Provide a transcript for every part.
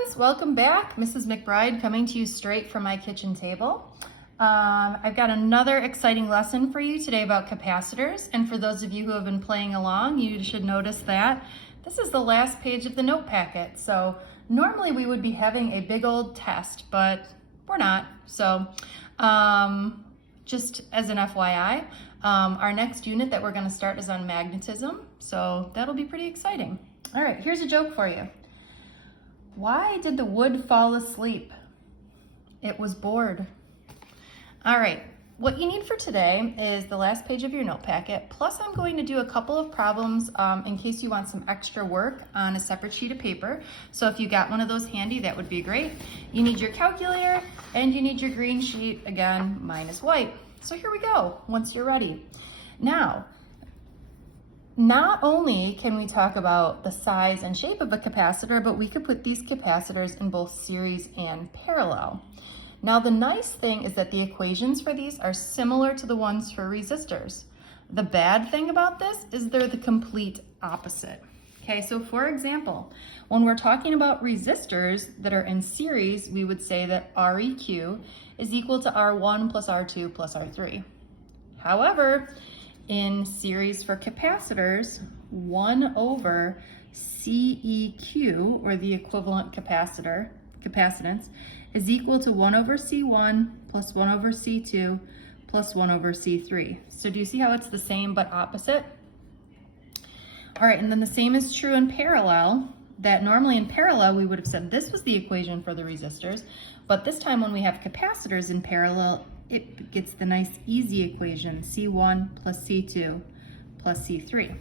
friends, welcome back. Mrs. McBride coming to you straight from my kitchen table. I've got another exciting lesson for you today about capacitors, and for those of you who have been playing along, you should notice that this is the last page of the note packet. So normally we would be having a big old test, but we're not. So just as an FYI, our next unit that we're going to start is on magnetism, so that'll be pretty exciting. All right, here's a joke for you. Why did the wood fall asleep? It was bored. All right, what you need for today is the last page of your note packet, plus I'm going to do a couple of problems in case you want some extra work on a separate sheet of paper. So if you got one of those handy, that would be great. You need your calculator and you need your green sheet. Again, mine is white. So here we go, once you're ready. Now, not only can we talk about the size and shape of a capacitor, but we could put these capacitors in both series and parallel. Now, the nice thing is that the equations for these are similar to the ones for resistors. The bad thing about this is they're the complete opposite. Okay, so for example, when we're talking about resistors that are in series, we would say that Req is equal to R1 plus R2 plus R3. However, in series for capacitors, 1 over CEQ, or the equivalent capacitance, is equal to 1 over C1 plus 1 over C2 plus 1 over C3. So do you see how it's the same but opposite? All right, and then the same is true in parallel, that normally in parallel we would have said this was the equation for the resistors, but this time when we have capacitors in parallel, it gets the nice easy equation, C1 plus C2 plus C3,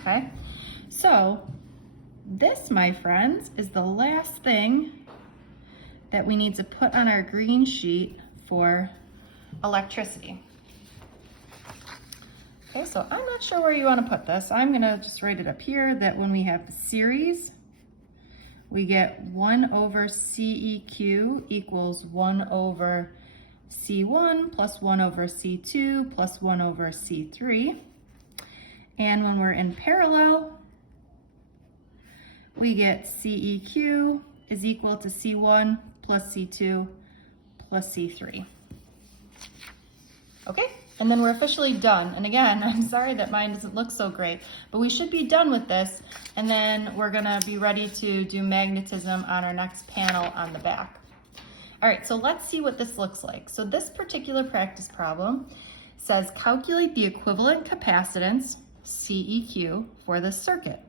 okay? So this, my friends, is the last thing that we need to put on our green sheet for electricity. Okay, so I'm not sure where you want to put this. I'm gonna just write it up here that when we have series, we get 1 over CEQ equals 1 over C1 plus 1 over C2 plus 1 over C3. And when we're in parallel, we get CEQ is equal to C1 plus C2 plus C3. Okay, and then we're officially done. And again, I'm sorry that mine doesn't look so great, but we should be done with this. And then we're gonna be ready to do magnetism on our next panel on the back. All right, so let's see what this looks like. So this particular practice problem says calculate the equivalent capacitance, CEQ, for this circuit.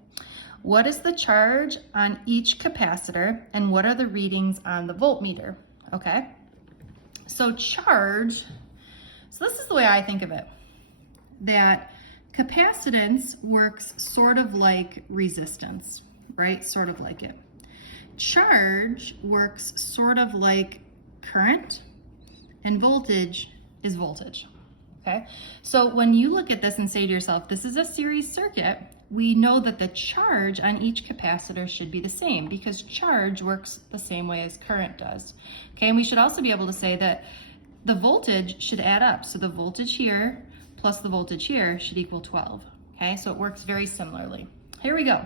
What is the charge on each capacitor and what are the readings on the voltmeter? Okay, so charge, so this is the way I think of it, that capacitance works sort of like resistance, right? Sort of like it. Charge works sort of like current, and voltage is voltage, okay? So when you look at this and say to yourself, this is a series circuit, we know that the charge on each capacitor should be the same because charge works the same way as current does, okay? And we should also be able to say that the voltage should add up. So the voltage here plus the voltage here should equal 12, okay? So it works very similarly. Here we go.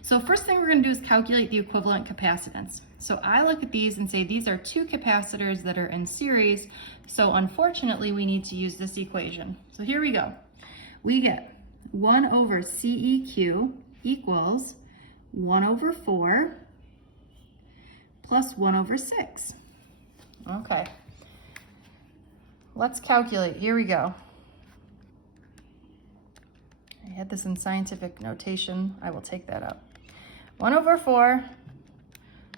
So first thing we're going to do is calculate the equivalent capacitance. So I look at these and say these are two capacitors that are in series. So unfortunately, we need to use this equation. So here we go. We get 1 over CEQ equals 1 over 4 plus 1 over 6. Okay. Let's calculate. Here we go. I had this in scientific notation. I will take that up. 1 over 4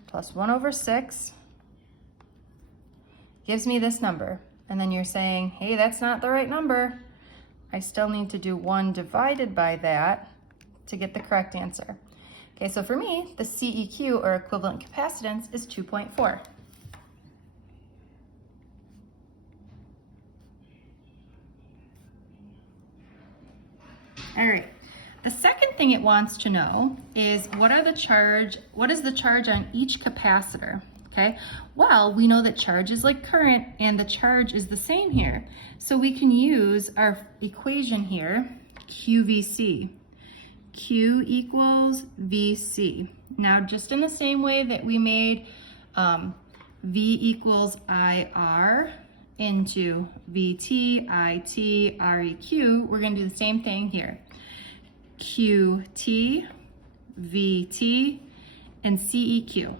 plus 1 over 6 gives me this number. And then you're saying, hey, that's not the right number. I still need to do 1 divided by that to get the correct answer. Okay, so for me, the CEQ, or equivalent capacitance, is 2.4. All right. The second thing it wants to know is what is the charge on each capacitor, okay? Well, we know that charge is like current and the charge is the same here. So we can use our equation here, QVC. Q equals VC. Now, just in the same way that we made V equals IR into VT, IT, REQ, we're going to do the same thing here. QT, VT, and CEQ.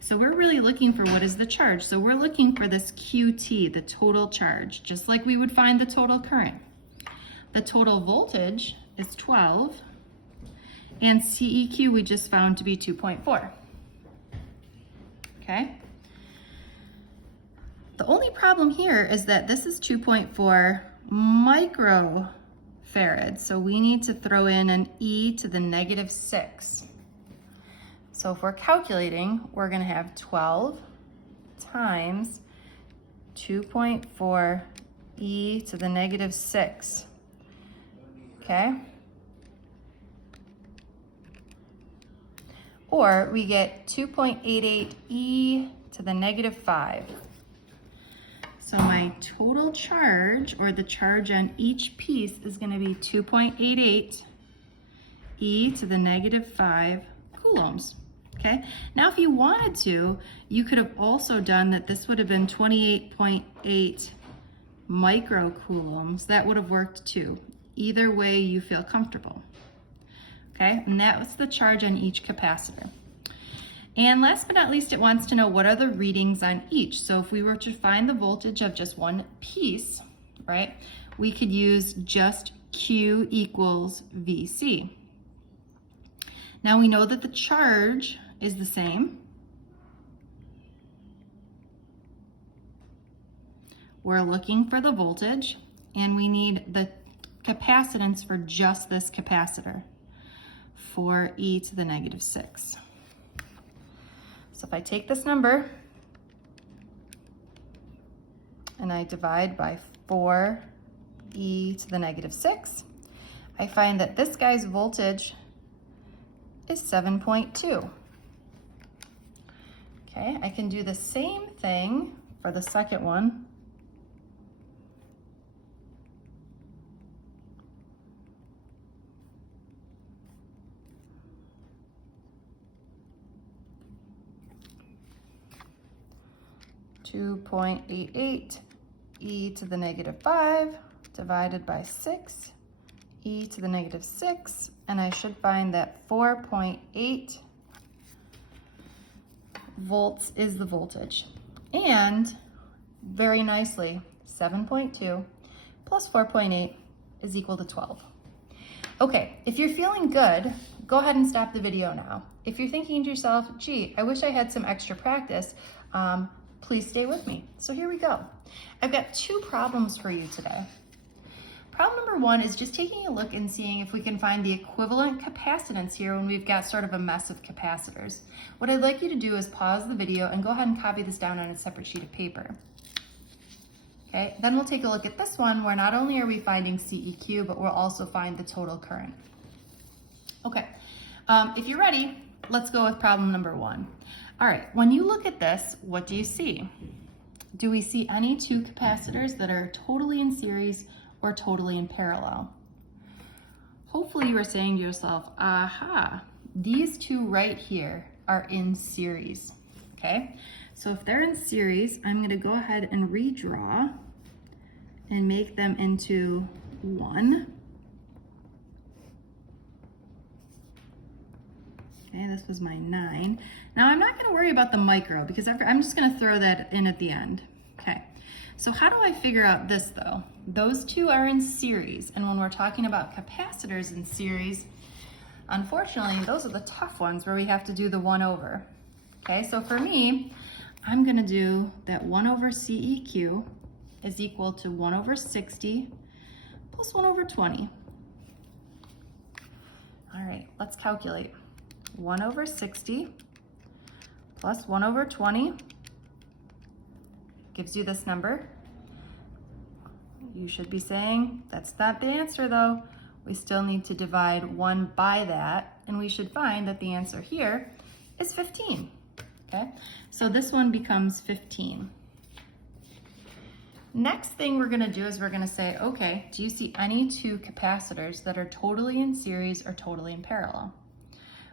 So we're really looking for what is the charge. So we're looking for this QT, the total charge, just like we would find the total current. The total voltage is 12, and CEQ we just found to be 2.4. Okay? The only problem here is that this is 2.4 microfarads, so we need to throw in an e to the negative 6. So if we're calculating, we're going to have 12 times 2.4 e to the negative 6. Okay? Or we get 2.88 e to the negative 5. So my total charge, or the charge on each piece, is going to be 2.88 e to the negative 5 coulombs. Okay? Now if you wanted to, you could have also done that this would have been 28.8 microcoulombs. That would have worked too. Either way you feel comfortable. Okay? And that was the charge on each capacitor. And last but not least, it wants to know what are the readings on each. So if we were to find the voltage of just one piece, right, we could use just Q equals VC. Now we know that the charge is the same. We're looking for the voltage, and we need the capacitance for just this capacitor, 4 e to the negative 6. So if I take this number and I divide by 4 e to the negative 6, I find that this guy's voltage is 7.2. Okay, I can do the same thing for the second one. .88 e to the negative 5 divided by 6 e to the negative 6, and I should find that 4.8 volts is the voltage. And very nicely, 7.2 plus 4.8 is equal to 12. Okay, if you're feeling good, go ahead and stop the video now. If you're thinking to yourself, gee, I wish I had some extra practice, please stay with me. So here we go. I've got 2 problems for you today. Problem number 1 is just taking a look and seeing if we can find the equivalent capacitance here when we've got sort of a mess of capacitors. What I'd like you to do is pause the video and go ahead and copy this down on a separate sheet of paper. Okay, then we'll take a look at this one where not only are we finding CEQ, but we'll also find the total current. Okay, if you're ready, let's go with problem number 1. All right, when you look at this, what do you see? Do we see any 2 capacitors that are totally in series or totally in parallel? Hopefully you are saying to yourself, aha, these 2 right here are in series, okay? So if they're in series, I'm gonna go ahead and redraw and make them into 1. Okay, this was my 9. Now I'm not going to worry about the micro because I'm just going to throw that in at the end. Okay, so how do I figure out this though? Those 2 are in series, and when we're talking about capacitors in series, unfortunately, those are the tough ones where we have to do the 1 over. Okay, so for me, I'm going to do that 1 over CEQ is equal to 1 over 60 plus 1 over 20. All right, let's calculate. 1 over 60 plus 1 over 20 gives you this number. You should be saying, that's not the answer though. We still need to divide 1 by that, and we should find that the answer here is 15. Okay, so this one becomes 15. Next thing we're gonna do is we're gonna say, okay, do you see any two capacitors that are totally in series or totally in parallel?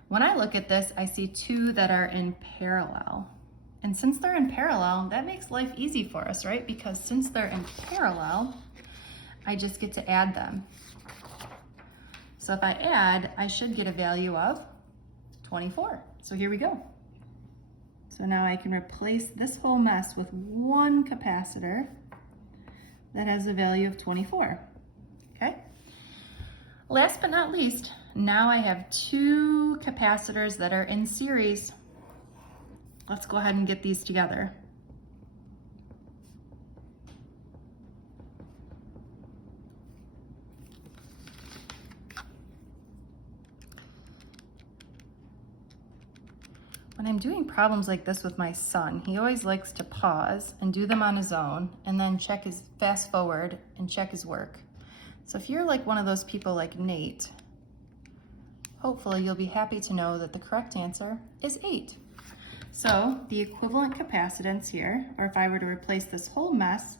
When I look at this, I see two that are in parallel. And since they're in parallel, that makes life easy for us, right? Because since they're in parallel, I just get to add them. So if I add, I should get a value of 24. So here we go. So now I can replace this whole mess with one capacitor that has a value of 24, okay? Last but not least, now I have two capacitors that are in series. Let's go ahead and get these together. When I'm doing problems like this with my son, he always likes to pause and do them on his own and then check his fast forward and check his work. So if you're like one of those people like Nate, hopefully you'll be happy to know that the correct answer is 8. So the equivalent capacitance here, or if I were to replace this whole mess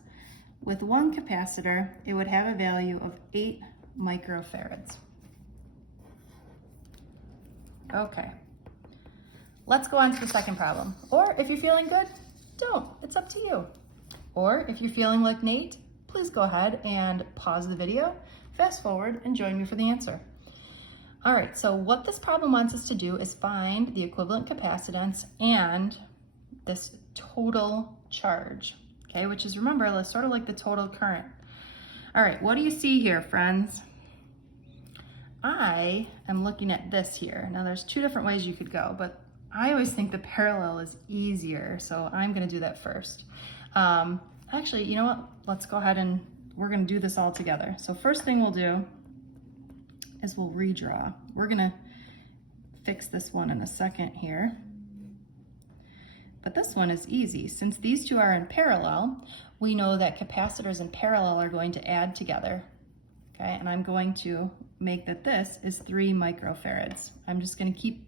with one capacitor, it would have a value of 8 microfarads. Okay. Let's go on to the second problem. Or if you're feeling good, don't. It's up to you. Or if you're feeling like Nate, please go ahead and pause the video, fast forward, and join me for the answer. All right, so what this problem wants us to do is find the equivalent capacitance and this total charge, okay, which is, remember, sort of like the total current. All right, what do you see here, friends? I am looking at this here. Now there's two different ways you could go, but I always think the parallel is easier, so I'm gonna do that first. Actually, you know what? Let's go ahead and we're gonna do this all together. So first thing we'll do is we'll redraw. We're gonna fix this one in a second here. But this one is easy. Since these two are in parallel, we know that capacitors in parallel are going to add together. Okay, and I'm going to make that this is 3 microfarads. I'm just gonna keep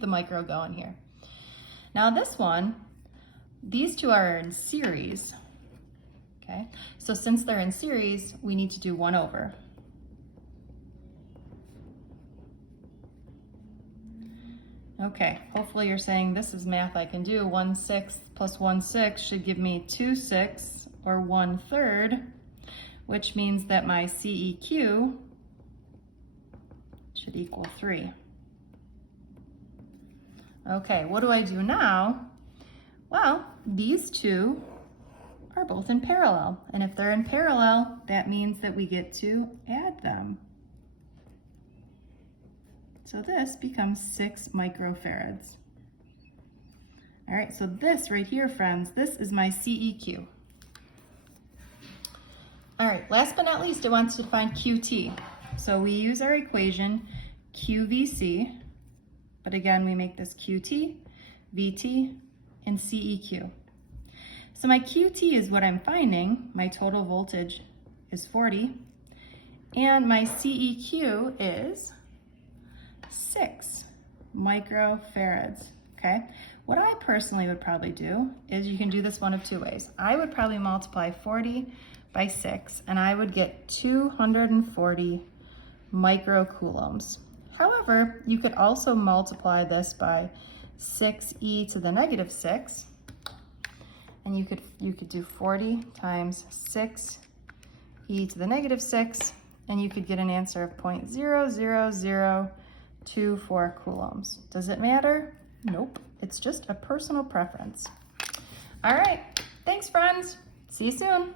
the micro going here. Now this one, these two are in series, okay? So since they're in series, we need to do 1 over. Okay, hopefully you're saying this is math I can do. 1/6 plus 1/6 should give me 2/6 or 1/3, which means that my CEQ should equal 3. Okay, what do I do now? Well, these two are both in parallel. And if they're in parallel, that means that we get to add them. So this becomes 6 microfarads. All right, so this right here, friends, this is my CEQ. All right, last but not least, it wants to find QT. So we use our equation QVC, but again, we make this QT, VT, and CEQ. So my QT is what I'm finding. My total voltage is 40, and my CEQ is 6 microfarads, okay? What I personally would probably do is, you can do this one of two ways. I would probably multiply 40 by 6, and I would get 240 microcoulombs. However, you could also multiply this by 6e to the negative 6, and you could do 40 times 6e to the negative 6, and you could get an answer of 0.00024 coulombs. Does it matter? Nope. It's just a personal preference. All right. Thanks, friends. See you soon.